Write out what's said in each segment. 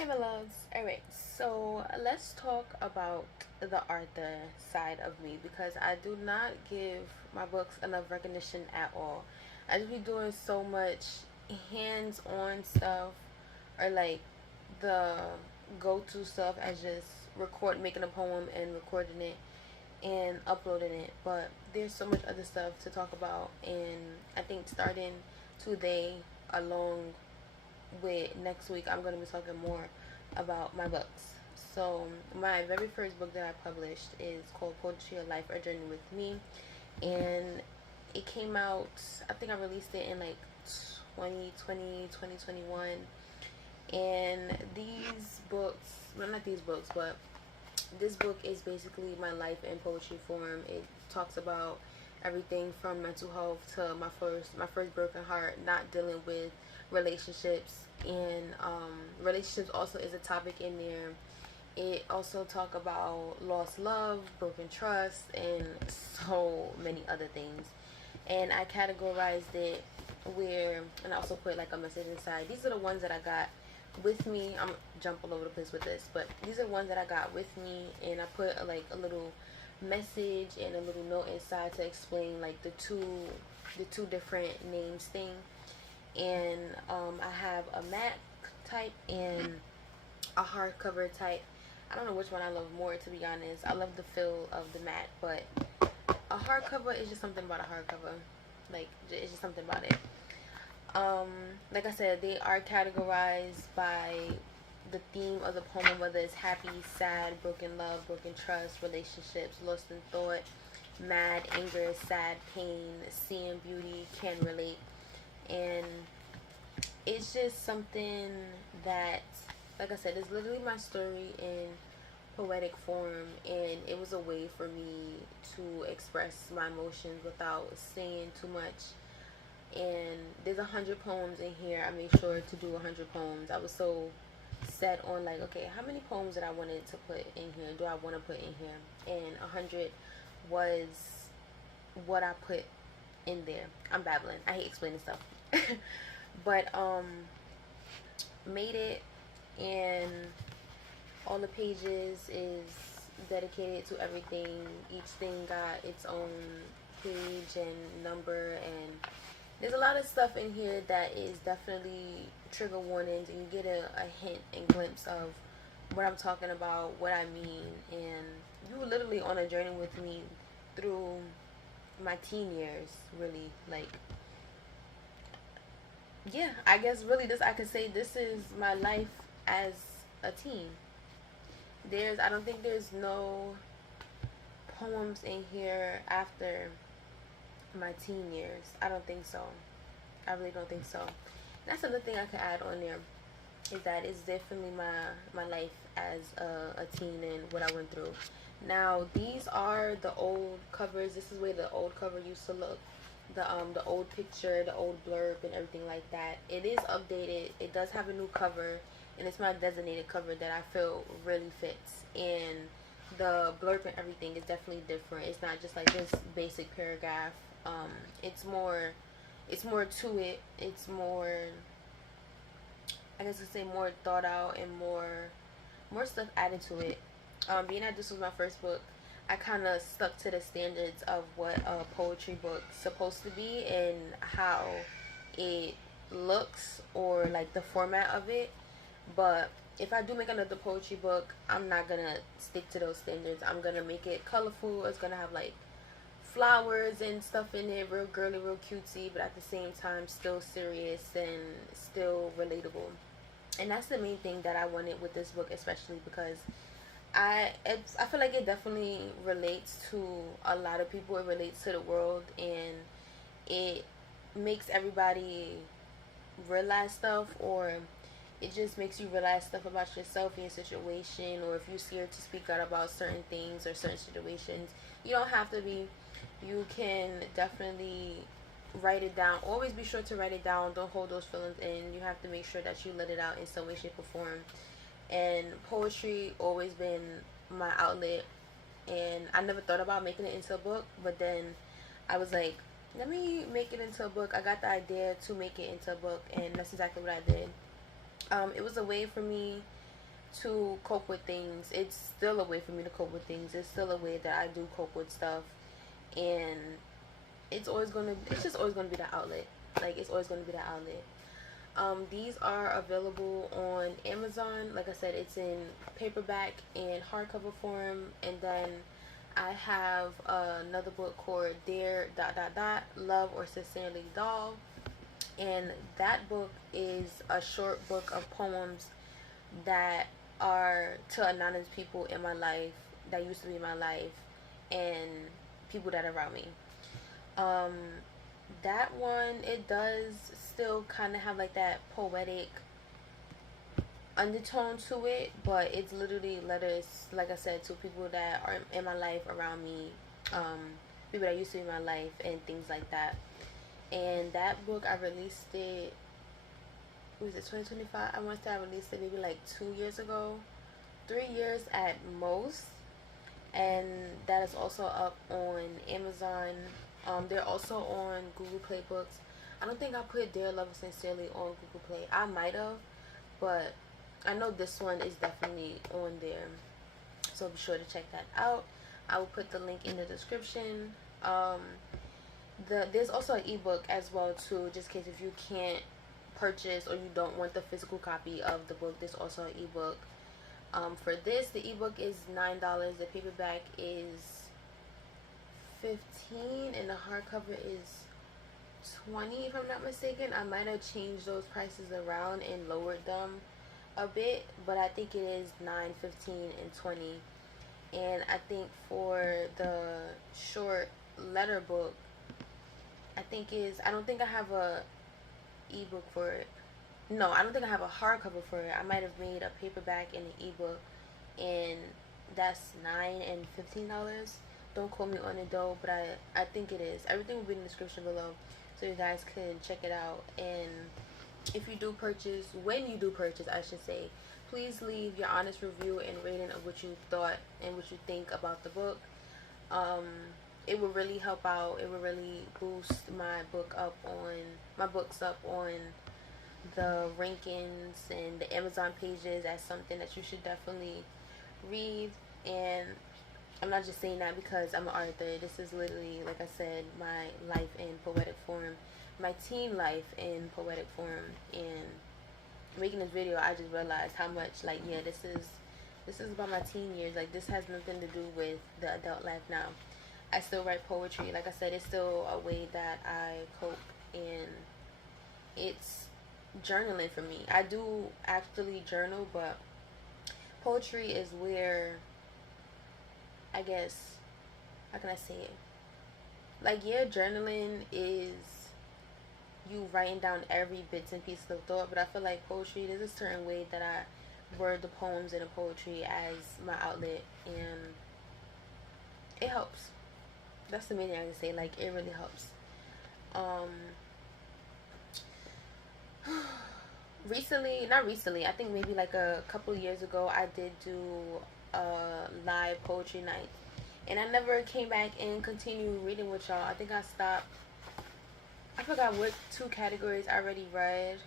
Hey my loves. Alright, so let's talk about the author side of me because I do not give my books enough recognition at all. I just be doing so much hands on stuff or like the go to stuff as just making a poem and recording it and uploading it. But there's so much other stuff to talk about, and I think starting today along with next week, I'm going to be talking more about my books. So, my very first book that I published is called Poetry of Life, A Journey with Me. And it came out, I think I released it in like 2020, 2021. And these books, well, not these books, but this book is basically my life in poetry form. It talks about everything from mental health to my first broken heart, not dealing with relationships, and relationships also is a topic in there. It also talk about lost love, broken trust, and so many other things. And I categorized it and I also put like a message inside. These are the ones that I got with me. I'm jump all over the place with this, but these are ones that I got with me, and I put like a little message and a little note inside to explain like the two different names thing. And I have a matte type and a hardcover type. I don't know which one I love more, to be honest. I love the feel of the matte, but a hardcover is just something about a hardcover. Like, it's just something about it. Um, like I said, they are categorized by the theme of the poem, whether it's happy, sad, broken love, broken trust, relationships, lost in thought, mad, anger, sad, pain, seeing beauty, can relate. And it's just something that, like I said, it's literally my story in poetic form, and it was a way for me to express my emotions without saying too much. And there's 100 poems in here. I made sure to do 100 poems. I was so set on like, okay, how many poems that I wanted to put in here? Do I want to put in here? And 100 was what I put in there. I'm babbling. I hate explaining stuff, but made it, and all the pages is dedicated to everything. Each thing got its own page and number, and there's a lot of stuff in here that is definitely trigger warnings, and you get a hint and glimpse of what I'm talking about, what I mean. And you were literally on a journey with me through my teen years, really. Like, yeah, I guess really this, I could say this is my life as a teen. I don't think there's no poems in here after my teen years. I don't think so. I really don't think so. That's another thing I could add on there, is that it's definitely my life as a teen and what I went through. Now these are the old covers. This is where the old cover used to look. The old picture, the old blurb, and everything like that. It is updated. It does have a new cover, and it's my designated cover that I feel really fits. And the blurb and everything is definitely different. It's not just like this basic paragraph. It's more. It's more to it. It's more, I guess I say, more thought out and more stuff added to it. Being that this was my first book, I kind of stuck to the standards of what a poetry book's supposed to be and how it looks, or like the format of it. But if I do make another poetry book, I'm not gonna stick to those standards. I'm gonna make it colorful. It's gonna have like flowers and stuff in it, real girly, real cutesy, but at the same time still serious and still relatable. And that's the main thing that I wanted with this book, especially because I feel like it definitely relates to a lot of people. It relates to the world, and it makes everybody realize stuff, or it just makes you realize stuff about yourself and your situation, or if you're scared to speak out about certain things or certain situations, you don't have to be. You can definitely write it down. Always be sure to write it down. Don't hold those feelings in. You have to make sure that you let it out in some way, shape, or form. And poetry always been my outlet, and I never thought about making it into a book, but then I was like, let me make it into a book. I got the idea to make it into a book, and that's exactly what I did. It was a way for me to cope with things. It's still a way for me to cope with things. It's still a way that I do cope with stuff, and it's just always gonna be that outlet. Like, it's always gonna be that outlet. These are available on Amazon. Like I said, it's in paperback and hardcover form, and then I have another book called Dear Love or Sincerely Doll, and that book is a short book of poems that are to anonymous people in my life that used to be in my life and people that are around me. Um, that one, it does still kind of have like that poetic undertone to it, but it's literally letters, like I said, to people that are in my life around me, people that used to be in my life and things like that. And that book, I released it, was it 2025? I want to say I released it maybe like 2 years ago, 3 years at most. And that is also up on Amazon. They're also on Google Play Books. I don't think I put Dear Love Sincerely on Google Play. I might have, but I know this one is definitely on there. So be sure to check that out. I will put the link in the description. There's also an ebook as well too, just in case if you can't purchase or you don't want the physical copy of the book. There's also an ebook. For this, the ebook is $9. The paperback is $15, and the hardcover is $20, if I'm not mistaken. I might have changed those prices around and lowered them a bit, but I think it is $9, $15, and $20. And I think for the short letter book, I don't think I have a ebook for it. No, I don't think I have a hardcover for it. I might have made a paperback and an ebook, and that's $9 and $15. Don't quote me on it though, but I think it is. Everything will be in the description below, so you guys can check it out. And if you do purchase, when you do purchase, I should say, please leave your honest review and rating of what you thought and what you think about the book. It will really help out. It will really boost my books up on the rankings and the Amazon pages as something that you should definitely read. And I'm not just saying that because I'm an author. This is literally, like I said, my life in poetic form, my teen life in poetic form. And making this video, I just realized how much, like, yeah, this is about my teen years. Like, this has nothing to do with the adult life now. I still write poetry. Like I said, it's still a way that I cope, and it's journaling for me. I do actually journal, but poetry is where, I guess, how can I say it? Like, yeah, journaling is you writing down every bits and pieces of thought, but I feel like poetry, there's a certain way that I word the poems and the poetry as my outlet, and it helps. That's the main thing I can say. Like, it really helps. Not recently, I think maybe like a couple years ago, I did do a live poetry night, and I never came back and continued reading with y'all. I think I stopped. I forgot what 2 categories I already read.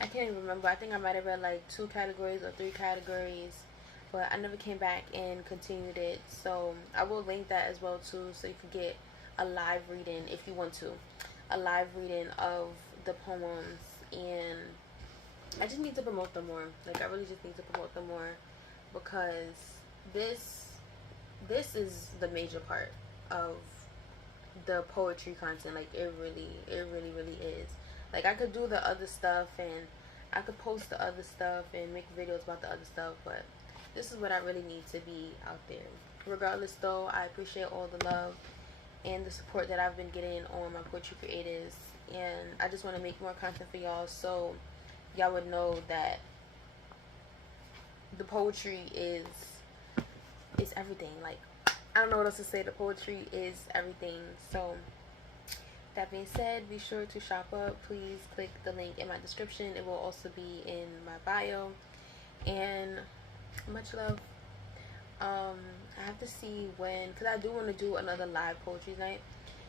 I can't even remember. I think I might have read like 2 categories or 3 categories, but I never came back and continued it. So I will link that as well too, so you can get a live reading if you want to, a live reading of the poems. And I just need to promote them more. Like, I really just need to promote them more, because this is the major part of the poetry content. Like, it really is. Like, I could do the other stuff, and I could post the other stuff and make videos about the other stuff, but this is what I really need to be out there. Regardless though, I appreciate all the love and the support that I've been getting on my poetry creators, and I just want to make more content for y'all, so y'all would know that the poetry is everything. Like, I don't know what else to say. The poetry is everything. So that being said, be sure to shop up. Please click the link in my description. It will also be in my bio. And much love. I have to see when, because I do want to do another live poetry night,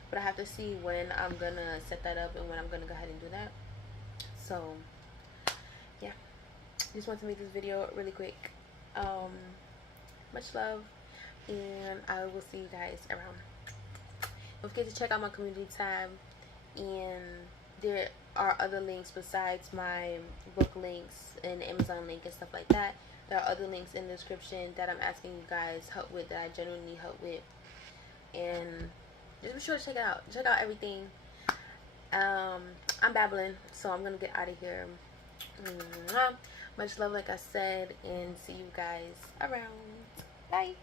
but I have to see when I'm gonna set that up and when I'm gonna go ahead and do that. So yeah, just want to make this video really quick. Much love, and I will see you guys around. Don't forget to check out my community tab, and there are other links besides my book links and Amazon link and stuff like that. There are other links in the description that I'm asking you guys help with, that I genuinely need help with, and just be sure to check it out. Check out everything. I'm babbling, so I'm gonna get out of here. Much love, like I said, and see you guys around. Bye.